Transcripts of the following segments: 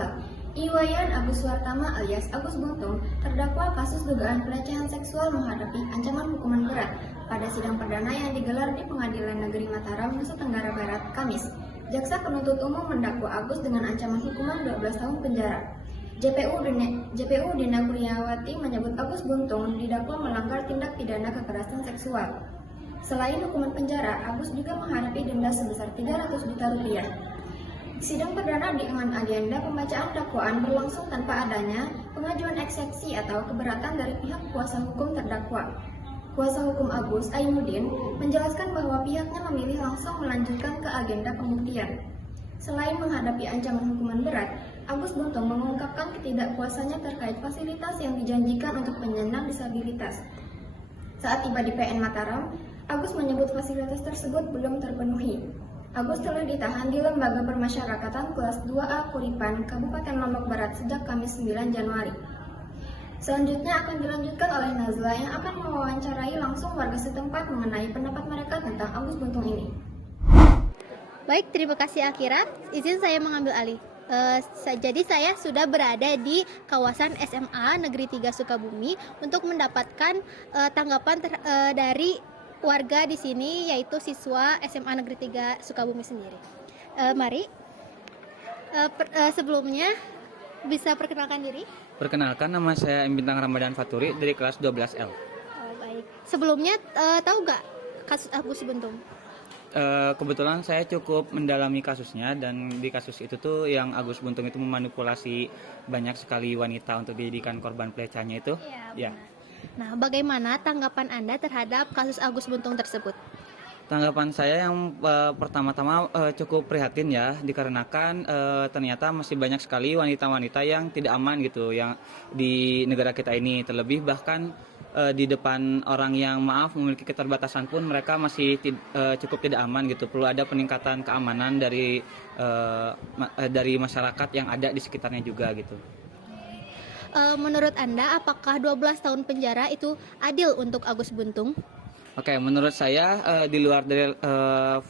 seksual. Iwayan Agus Suartama alias Agus Buntung terdakwa kasus dugaan pelecehan seksual menghadapi ancaman hukuman berat pada sidang perdana yang digelar di Pengadilan Negeri Mataram, Nusa Tenggara Barat, Kamis. Jaksa penuntut umum mendakwa Agus dengan ancaman hukuman 12 tahun penjara. JPU Dina Kurniawati menyebut Agus Buntung didakwa melanggar tindak pidana kekerasan seksual. Selain hukuman penjara, Agus juga menghadapi denda sebesar 300 juta rupiah. Sidang perdana dengan agenda pembacaan dakwaan berlangsung tanpa adanya pengajuan eksepsi atau keberatan dari pihak kuasa hukum terdakwa. Kuasa hukum Agus, Aimuddin, menjelaskan bahwa pihaknya memilih langsung melanjutkan ke agenda pembuktian. Selain menghadapi ancaman hukuman berat, Agus Buntung mengungkapkan ketidakpuasannya terkait fasilitas yang dijanjikan untuk penyandang disabilitas. Saat tiba di PN Mataram, Agus menyebut fasilitas tersebut belum terpenuhi. Agus telah ditahan di Lembaga Permasyarakatan kelas 2A Kuripan, Kabupaten Lombok Barat sejak Kamis 9 Januari. Selanjutnya akan dilanjutkan oleh Nazla yang akan mewawancarai langsung warga setempat mengenai pendapat mereka tentang Agus Buntung ini. Baik, terima kasih Akira. Izin saya mengambil alih. Jadi saya sudah berada di kawasan SMA Negeri 3 Sukabumi untuk mendapatkan tanggapan dari warga di sini, yaitu siswa SMA Negeri 3 Sukabumi sendiri. Mari, sebelumnya bisa perkenalkan diri? Perkenalkan, nama saya Bintang Ramadan Faturi dari kelas 12L. Baik. Sebelumnya tahu nggak kasus Agus Buntung? Kebetulan saya cukup mendalami kasusnya, dan di kasus itu tuh yang Agus Buntung itu memanipulasi banyak sekali wanita untuk dijadikan korban pelecehannya itu. Iya. Nah, bagaimana tanggapan Anda terhadap kasus Agus Buntung tersebut? Tanggapan saya yang pertama-tama cukup prihatin ya, dikarenakan ternyata masih banyak sekali wanita-wanita yang tidak aman gitu yang di negara kita ini, terlebih bahkan di depan orang yang memiliki keterbatasan pun mereka masih cukup tidak aman gitu. Perlu ada peningkatan keamanan dari masyarakat yang ada di sekitarnya juga gitu. Menurut Anda, apakah 12 tahun penjara itu adil untuk Agus Buntung? Oke, menurut saya di luar dari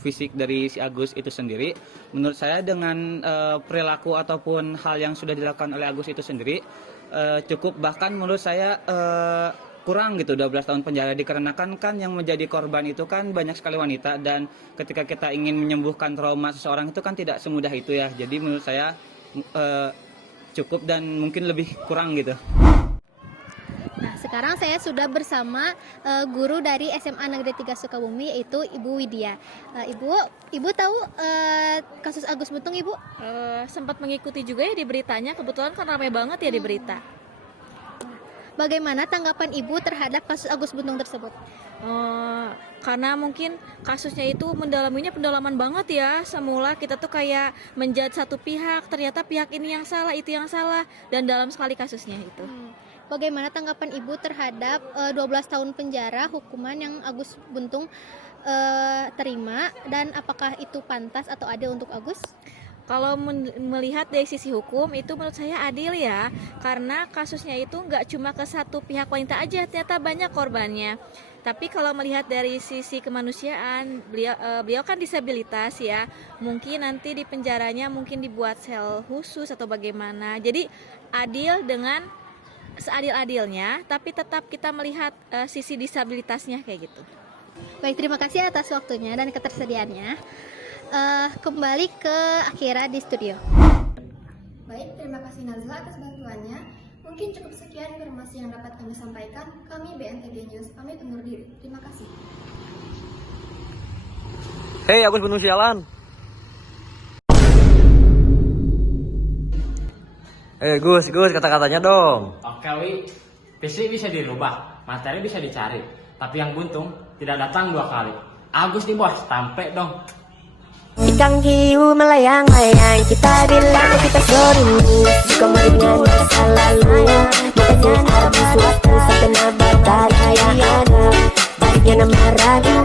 fisik dari si Agus itu sendiri, menurut saya dengan perilaku ataupun hal yang sudah dilakukan oleh Agus itu sendiri cukup, bahkan menurut saya kurang gitu 12 tahun penjara, dikarenakan kan yang menjadi korban itu kan banyak sekali wanita, dan ketika kita ingin menyembuhkan trauma seseorang itu kan tidak semudah itu ya. Jadi menurut saya cukup dan mungkin lebih kurang gitu. Nah, sekarang saya sudah bersama guru dari SMA Negeri 3 Sukabumi, yaitu Ibu Widya. Ibu tahu kasus Agus Buntung, Ibu? Sempat mengikuti juga ya di beritanya, kebetulan kan ramai banget ya di berita. Bagaimana tanggapan Ibu terhadap kasus Agus Buntung tersebut? Karena mungkin kasusnya itu pendalaman banget ya. Semula kita tuh kayak menjudge satu pihak, ternyata pihak ini yang salah, itu yang salah, dan dalam sekali kasusnya itu. Bagaimana tanggapan Ibu terhadap 12 tahun penjara hukuman yang Agus Buntung terima, dan apakah itu pantas atau adil untuk Agus? Kalau melihat dari sisi hukum itu menurut saya adil ya, karena kasusnya itu nggak cuma ke satu pihak wanita aja, ternyata banyak korbannya. Tapi kalau melihat dari sisi kemanusiaan, beliau kan disabilitas ya, mungkin nanti di penjaranya mungkin dibuat sel khusus atau bagaimana. Jadi adil dengan seadil-adilnya, tapi tetap kita melihat sisi disabilitasnya kayak gitu. Baik, terima kasih atas waktunya dan ketersediaannya. Kembali ke Akira di studio. Baik, terima kasih Nazla atas bantuannya. Mungkin cukup sekian informasi yang dapat kami sampaikan. Kami BNTG News pamit undur diri. Terima kasih. Hei, Agus Buntung sialan. Gus, kata-katanya dong. Oke, Wi. Fisik bisa dirubah, materi bisa dicari, tapi yang Buntung tidak datang 2 kali. Agus nih bos, tampe dong. Ikan hiu melayang-layang, kita bilang kita serius. Jika dengan masa lalu, bukannya habis waktu sampai nabata raya. Baliknya nama ragu.